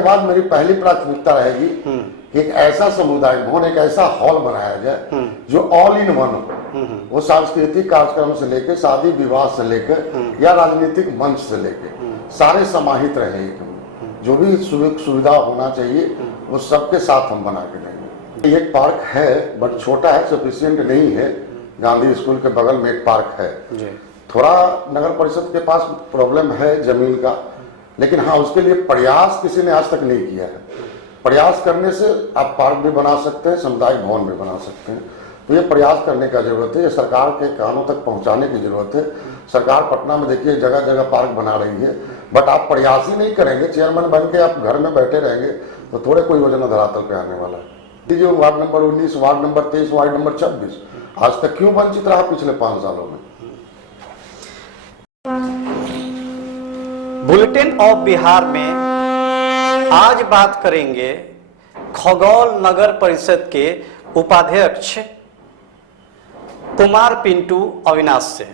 के बाद मेरी पहली प्राथमिकता रहेगी कि एक ऐसा समुदाय भवन, एक ऐसा हॉल बनाया जाए जो ऑल इन वन हो। वो सांस्कृतिक कार्यक्रम से लेकर शादी विवाह से लेकर या राजनीतिक मंच से लेकर सारे समाहित रहे। जो भी सुविधा होना चाहिए वो सबके साथ हम बना के देंगे। एक पार्क है बट छोटा है, सफिशिएंट नहीं है। गांधी स्कूल के बगल में एक पार्क है जी। थोड़ा नगर परिषद के पास प्रॉब्लम है जमीन का, लेकिन हाँ उसके लिए प्रयास किसी ने आज तक नहीं किया है। प्रयास करने से आप पार्क भी बना सकते हैं, सामुदायिक भवन भी बना सकते हैं। तो ये प्रयास करने का जरूरत है, ये सरकार के कानों तक पहुंचाने की जरूरत है। सरकार पटना में देखिए जगह जगह पार्क बना रही है, बट आप प्रयास ही नहीं करेंगे, चेयरमैन बन के आप घर में बैठे रहेंगे तो थोड़े कोई योजना धरातल पे आने वाला है। जो ward number 19, ward number 23, ward number 26 आज तक क्यों वंचित रहा पिछले 5 सालों में? बुलेटिन ऑफ बिहार में आज बात करेंगे खगौल नगर परिषद के उपाध्यक्ष कुमार पिंटू अविनाश से।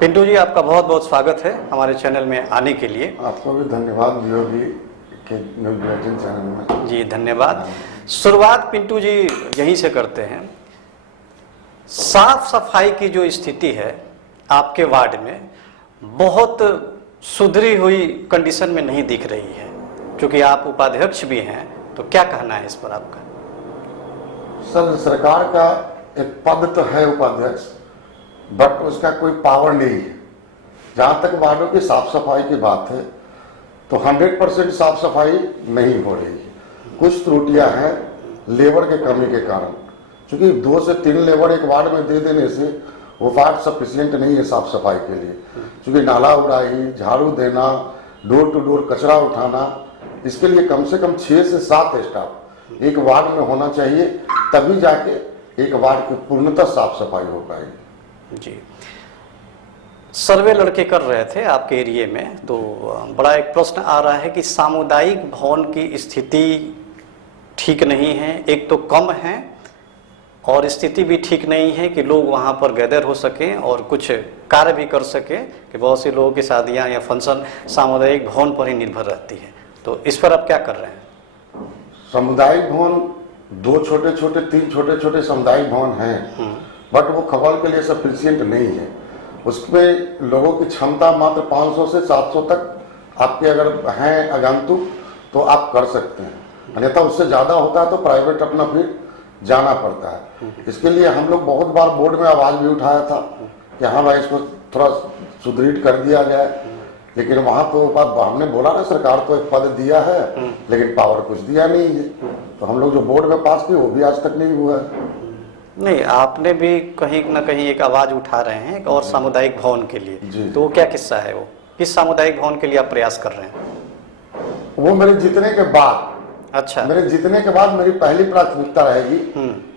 पिंटू जी, आपका बहुत बहुत स्वागत है हमारे चैनल में आने के लिए। आपको भी धन्यवाद योगी के न्यूज़ चैनल में। जी धन्यवाद। शुरुआत पिंटू जी यहीं से करते हैं। साफ सफाई की जो स्थिति है आपके वार्ड में बहुत सुधरी हुई कंडीशन में नहीं दिख रही है, क्योंकि आप उपाध्यक्ष भी हैं, तो क्या कहना है इस पर आपका? सर, सरकार का एक पद तो है उपाध्यक्ष, बट उसका कोई पावर नहीं है। जहाँ तक वार्डों की साफ सफाई की बात है तो 100% साफ सफाई नहीं हो रही है। कुछ त्रुटियां हैं लेबर के कमी के कारण, क्योंकि 2 से 3 लेबर एक वार्ड में दे देने से वो वार्ड सफिशिएंट नहीं है साफ सफाई के लिए। क्योंकि नाला उड़ाई, झाड़ू देना, डोर टू डोर कचरा उठाना, इसके लिए कम से कम 6 से 7 स्टाफ एक वार्ड में होना चाहिए, तभी जाके एक वार्ड की पूर्णतः साफ सफाई हो पाएगी। जी, सर्वे लड़के कर रहे थे आपके एरिया में, तो बड़ा एक प्रश्न आ रहा है कि सामुदायिक भवन की स्थिति ठीक नहीं है। एक तो कम है और स्थिति भी ठीक नहीं है कि लोग वहाँ पर गैदर हो सकें और कुछ कार्य भी कर सकें, कि बहुत से लोगों की शादियाँ या फंक्शन सामुदायिक भवन पर ही निर्भर रहती है। तो इस पर आप क्या कर रहे हैं? सामुदायिक भवन 2 छोटे-छोटे 3 छोटे-छोटे सामुदायिक भवन हैं, बट वो खगौल के लिए सफिशिएंट नहीं है। उसमें लोगों की क्षमता मात्र 500 से 700 तक आपके अगर हैं आगंतुक तो आप कर सकते हैं, अन्यथा उससे ज़्यादा होता है तो प्राइवेट अपना फिर जाना पड़ता है। इसके लिए हम लोग बहुत बार बोर्ड में आवाज़ भी उठाया था कि हाँ भाई इसको थोड़ा सुदृढ़ कर दिया जाए, लेकिन वहाँ तो बात हमने बोला ना, सरकार तो एक पद दिया है लेकिन पावर कुछ दिया नहीं है। तो हम लोग जो बोर्ड में पास किए वो भी आज तक नहीं हुआ है। नहीं, आपने भी कहीं ना कहीं एक आवाज उठा रहे हैं और सामुदायिक भवन के लिए, तो क्या किस्सा है? वो किस सामुदायिक भवन के लिए आप प्रयास कर रहे हैं? वो मेरे जीतने के बाद, अच्छा, मेरे जीतने के बाद मेरी पहली प्राथमिकता रहेगी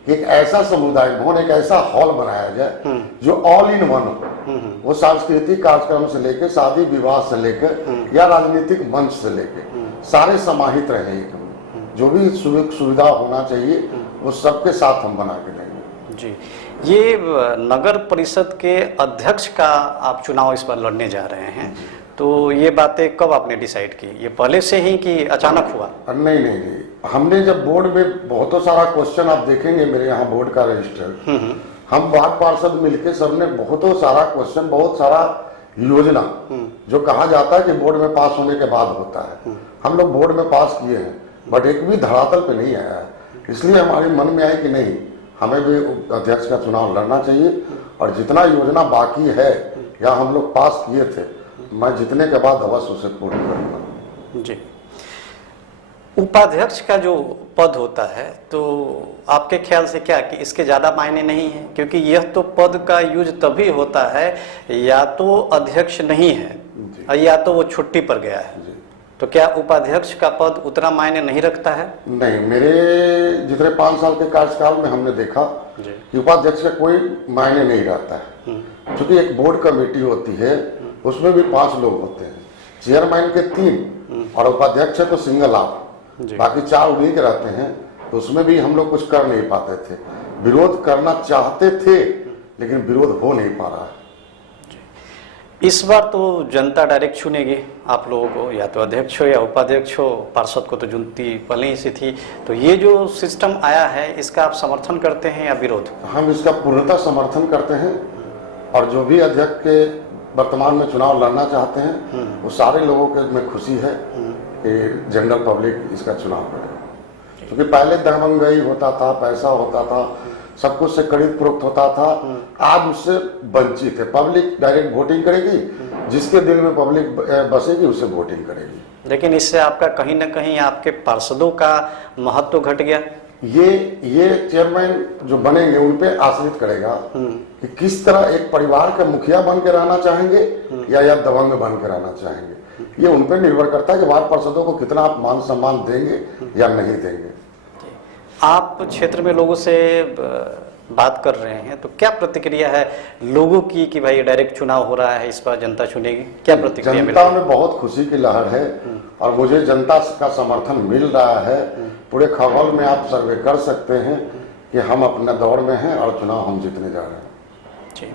कि एक ऐसा समुदायिक भवन, एक ऐसा हॉल बनाया जाए जो ऑल इन वन हो। वो सांस्कृतिक कार्यक्रम से लेकर शादी विवाह से लेकर या राजनीतिक मंच से लेकर सारे समाहित रहे। जो भी सुविधा होना चाहिए वो सबके साथ हम बना के देंगे। जी, ये नगर परिषद के अध्यक्ष का आप चुनाव इस बार लड़ने जा रहे हैं, तो ये बातें कब आपने डिसाइड की? ये पहले से ही कि अचानक हुआ? नहीं, हमने जब बोर्ड में बहुत सारा क्वेश्चन, आप देखेंगे मेरे यहाँ बोर्ड का रजिस्टर, हम वार्ड पार्षद मिलके सबने बहुत सारा क्वेश्चन, बहुत सारा योजना जो कहा जाता है कि बोर्ड में पास होने के बाद होता है, हम लोग बोर्ड में पास किए हैं, बट एक भी धरातल पे नहीं आया है। इसलिए हमारे मन में आया कि नहीं, हमें भी अध्यक्ष का चुनाव लड़ना चाहिए, और जितना योजना बाकी है या हम लोग पास किए थे, मैं जीतने के बाद अवश्य उसे पूर्ण करूँगा। जी, उपाध्यक्ष का जो पद होता है, तो आपके ख्याल से क्या कि इसके ज़्यादा मायने नहीं है? क्योंकि यह तो पद का यूज तभी होता है या तो अध्यक्ष नहीं है या तो वो छुट्टी पर गया है, तो क्या उपाध्यक्ष का पद उतना मायने नहीं रखता है? नहीं, मेरे जितने 5 साल के कार्यकाल में हमने देखा कि उपाध्यक्ष का कोई मायने नहीं रहता है, क्योंकि एक बोर्ड कमेटी होती है, उसमें भी 5 लोग होते हैं, चेयरमैन के 3 और उपाध्यक्ष है तो सिंगल आप, बाकी 4 उन्हीं के रहते हैं। तो उसमें भी हम लोग कुछ कर नहीं पाते थे, विरोध करना चाहते थे लेकिन विरोध हो नहीं पा रहा है। इस बार तो जनता डायरेक्ट चुनेगी आप लोगों को, या तो अध्यक्ष हो या उपाध्यक्ष हो, पार्षद को तो चुनती पहले ही से थी। तो ये जो सिस्टम आया है इसका आप समर्थन करते हैं या विरोध? हम इसका पूर्णतः समर्थन करते हैं, और जो भी अध्यक्ष के वर्तमान में चुनाव लड़ना चाहते हैं वो सारे लोगों के में खुशी है कि जनरल पब्लिक इसका चुनाव करेगा। क्योंकि पहले दबंगई होता था, पैसा होता था, सब कुछ से खरीद फरोख्त होता था, आज उससे वंचित है। पब्लिक डायरेक्ट वोटिंग करेगी, जिसके दिल में पब्लिक बसेगी उसे वोटिंग करेगी। लेकिन इससे आपका कहीं ना कहीं आपके पार्षदों का महत्व घट गया। ये चेयरमैन जो बनेंगे उन पे आश्रित करेगा कि किस तरह एक परिवार का मुखिया बन के रहना चाहेंगे या दबंग बन के रहना चाहेंगे। ये उन पे निर्भर करता है कि वार्ड पार्षदों को कितना आप मान सम्मान देंगे या नहीं देंगे। आप क्षेत्र में लोगों से बात कर रहे हैं तो क्या प्रतिक्रिया है लोगों की कि भाई डायरेक्ट चुनाव हो रहा है, इस बार जनता चुनेगी? क्या प्रतिक्रिया? जनता में बहुत खुशी की लहर है और मुझे जनता का समर्थन मिल रहा है। पूरे खगौल में आप सर्वे कर सकते हैं कि हम अपने दौर में हैं और चुनाव हम जीतने जा रहे हैं। जी,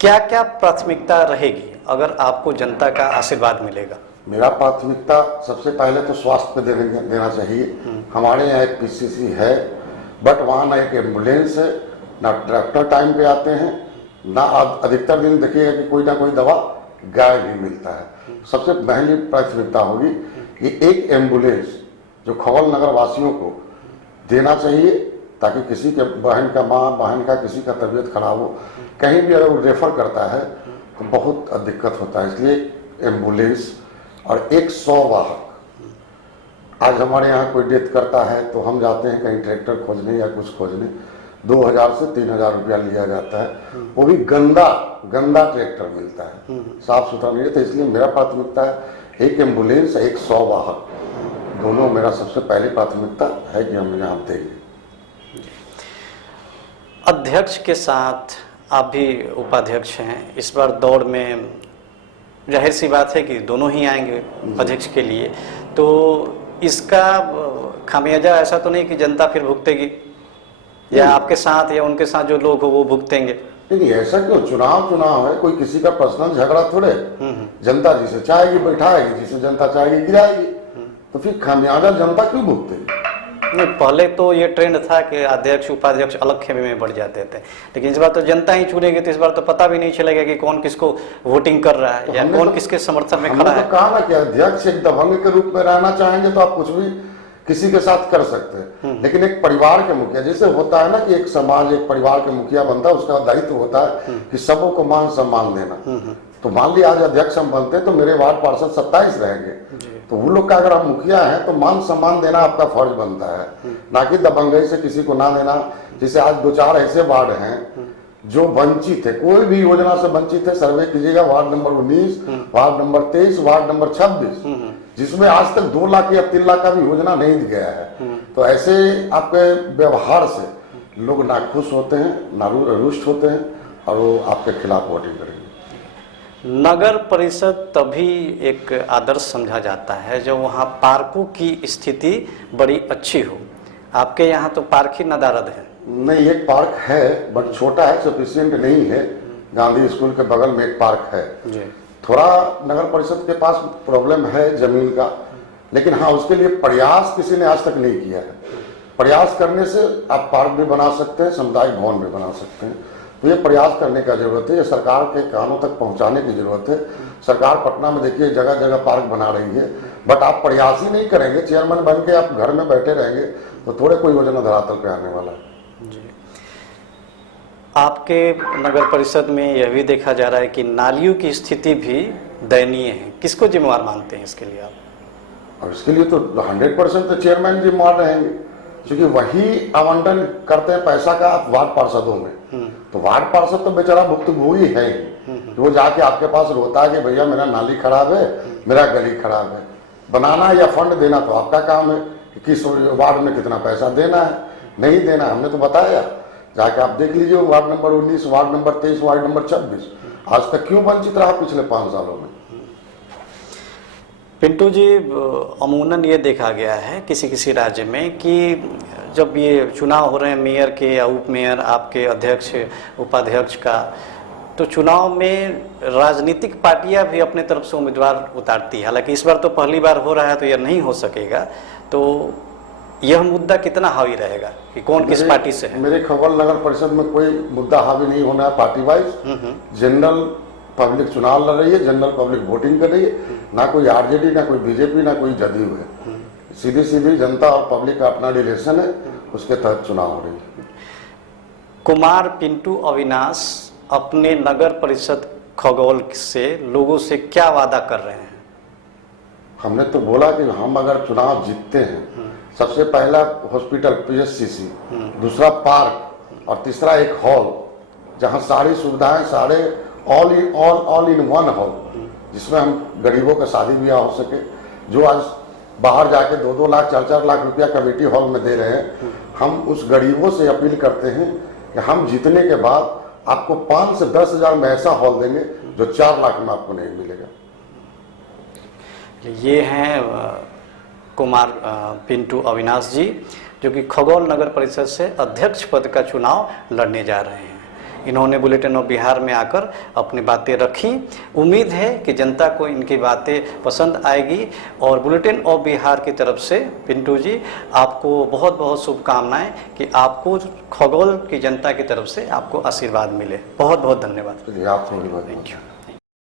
क्या क्या प्राथमिकता रहेगी अगर आपको जनता का आशीर्वाद मिलेगा? मेरा प्राथमिकता सबसे पहले तो स्वास्थ्य पे देना चाहिए। हमारे यहाँ एक पीसीसी है, बट वहाँ ना एक एम्बुलेंस है, ना डॉक्टर टाइम पे आते हैं, ना अधिकतर दिन देखिएगा कि कोई ना कोई दवा गायब भी मिलता है। सबसे पहली प्राथमिकता होगी कि एक एम्बुलेंस जो खगौल नगर वासियों को देना चाहिए, ताकि किसी के बहन का माँ बहन का किसी का तबीयत खराब हो, कहीं भी अगर वो रेफर करता है तो बहुत दिक्कत होता है। इसलिए एम्बुलेंस और 100 वाहक। आज हमारे यहाँ कोई डेथ करता है तो हम जाते हैं कहीं ट्रैक्टर खोजने या कुछ खोजने, 2000 से 3000 रुपया लिया जाता है, वो भी गंदा ट्रैक्टर मिलता है, साफ सुथरा नहीं। तो इसलिए मेरा प्राथमिकता है एक एम्बुलेंस, 100 वाहक, दोनों मेरा सबसे पहली प्राथमिकता है कि हम यहाँ देंगे। अध्यक्ष के साथ आप भी उपाध्यक्ष हैं, इस बार दौड़ में जाहिर सी बात है कि दोनों ही आएंगे अध्यक्ष के लिए, तो इसका खामियाजा ऐसा तो नहीं कि जनता फिर भुगतेगी, या आपके साथ या उनके साथ जो लोग हो वो भुगतेंगे? नहीं, ऐसा क्यों? चुनाव है, कोई किसी का पर्सनल झगड़ा थोड़े। जनता जिसे चाहेगी बैठाएगी, जिसे जनता चाहेगी गिराएगी, तो फिर खामियाजा जनता क्यों भुगतेगी? नहीं, पहले तो ये ट्रेंड था कि अध्यक्ष उपाध्यक्ष अलग खेमे में बढ़ जाते थे, लेकिन इस बार तो जनता ही चुनेगी, तो इस बार तो पता भी नहीं चलेगा कि कौन किसको वोटिंग कर रहा है तो या कौन किसके समर्थन में खड़ा है। तो कहा ना कि अध्यक्ष एक दबंग के रूप में रहना चाहेंगे तो आप कुछ भी किसी के साथ कर सकते हैं, लेकिन एक परिवार के मुखिया जैसे होता है ना कि एक समाज एक परिवार के मुखिया बनता है, उसका दायित्व होता है कि सबों को मान सम्मान देना। तो मान लिया आज अध्यक्ष हम बनते हैं तो मेरे वार्ड पार्षद 27 रहेंगे, तो वो लोग का अगर आप मुखिया हैं तो मान सम्मान देना आपका फर्ज बनता है, ना कि दबंगई से किसी को ना देना। जैसे आज 2-4 ऐसे वार्ड हैं जो वंचित है, कोई भी योजना से वंचित है। सर्वे कीजिएगा, ward number 19, ward number 23, ward number 26, जिसमें आज तक 2 लाख या 3 लाख का भी योजना नहीं गया है। तो ऐसे आपके व्यवहार से लोग नाखुश होते हैं, रुष्ट होते हैं और वो आपके खिलाफ वोटिंग करेंगे। नगर परिषद तभी एक आदर्श समझा जाता है जब वहाँ पार्कों की स्थिति बड़ी अच्छी हो। आपके यहाँ तो पार्क ही नदारद है। नहीं, एक पार्क है बट छोटा है, सफिशिएंट नहीं है। गांधी स्कूल के बगल में एक पार्क है जी। थोड़ा नगर परिषद के पास प्रॉब्लम है जमीन का, लेकिन हाँ उसके लिए प्रयास किसी ने आज तक नहीं किया है। प्रयास करने से आप पार्क भी बना सकते हैं, सामुदायिक भवन भी बना सकते हैं। तो ये प्रयास करने का जरूरत है, ये सरकार के कानों तक पहुंचाने की जरूरत है। सरकार पटना में देखिए जगह जगह पार्क बना रही है, बट आप प्रयास ही नहीं करेंगे, चेयरमैन बन के आप घर में बैठे रहेंगे तो थोड़े कोई योजना धरातल पे आने वाला है जी। आपके नगर परिषद में यह भी देखा जा रहा है कि नालियों की स्थिति भी दयनीय है, किसको जिम्मेवार मानते हैं इसके लिए आप? और इसके लिए तो 100% तो चेयरमैन जिम्मेवार रहेंगे, क्योंकि वही आवंटन करते हैं पैसा का वार्ड पार्षदों में। तो वार्ड पार्षद तो बेचारा भुक्तभोगी है ही, तो वो जाके आपके पास रोता है कि भैया मेरा नाली खराब है, मेरा गली खराब है। बनाना या फंड देना तो आपका काम है कि किस वार्ड में कितना पैसा देना है, नहीं देना हमने तो बताया। जाके आप देख लीजिए ward number 19, ward number 23, ward number 26 आज तक क्यों वंचित रहा पिछले 5 सालों में। पिंटू जी, अमूमन ये देखा गया है किसी किसी राज्य में कि जब ये चुनाव हो रहे हैं मेयर के या उप मेयर, आपके अध्यक्ष उपाध्यक्ष का, तो चुनाव में राजनीतिक पार्टियां भी अपने तरफ से उम्मीदवार उतारती है। हालांकि इस बार तो पहली बार हो रहा है तो यह नहीं हो सकेगा, तो यह मुद्दा कितना हावी रहेगा कि कौन किस पार्टी से है? मेरे खगौल नगर परिषद में कोई मुद्दा हावी नहीं होना है पार्टी वाइज। जनरल पब्लिक चुनाव लड़ रही है, जनरल पब्लिक वोटिंग कर रही है, ना कोई आरजेडी, ना कोई बीजेपी, ना कोई जदयू है। सीधी सीधी जनता और पब्लिक का अपना रिलेशन है, उसके तहत चुनाव हो रही है। कुमार पिंटू अविनाश अपने नगर परिषद खगौल से लोगों से क्या वादा कर रहे हैं? हमने तो बोला कि हम अगर चुनाव जीतते हैं, सबसे पहला हॉस्पिटल पीएचसीसी, दूसरा पार्क और तीसरा एक हॉल जहां सारी सुविधाएं, सारे ऑल इन वन हॉल, जिसमें हम गरीबों का शादी ब्याह हो सके। जो आज बाहर जाके 2-2 लाख 4-4 लाख रुपया कमेटी हॉल में दे रहे हैं, हम उस गरीबों से अपील करते हैं कि हम जीतने के बाद आपको 5 से 10 हजार में ऐसा हॉल देंगे जो 4 लाख में आपको नहीं मिलेगा। ये हैं कुमार पिंटू अविनाश जी, जो कि खगौल नगर परिषद से अध्यक्ष पद का चुनाव लड़ने जा रहे हैं। इन्होंने बुलेटिन ऑफ बिहार में आकर अपनी बातें रखी। उम्मीद है कि जनता को इनकी बातें पसंद आएगी और बुलेटिन ऑफ बिहार की तरफ से पिंटू जी आपको बहुत बहुत शुभकामनाएं कि आपको खगौल की जनता की तरफ से आपको आशीर्वाद मिले। बहुत बहुत धन्यवाद। आपको भी बहुत थैंक यू।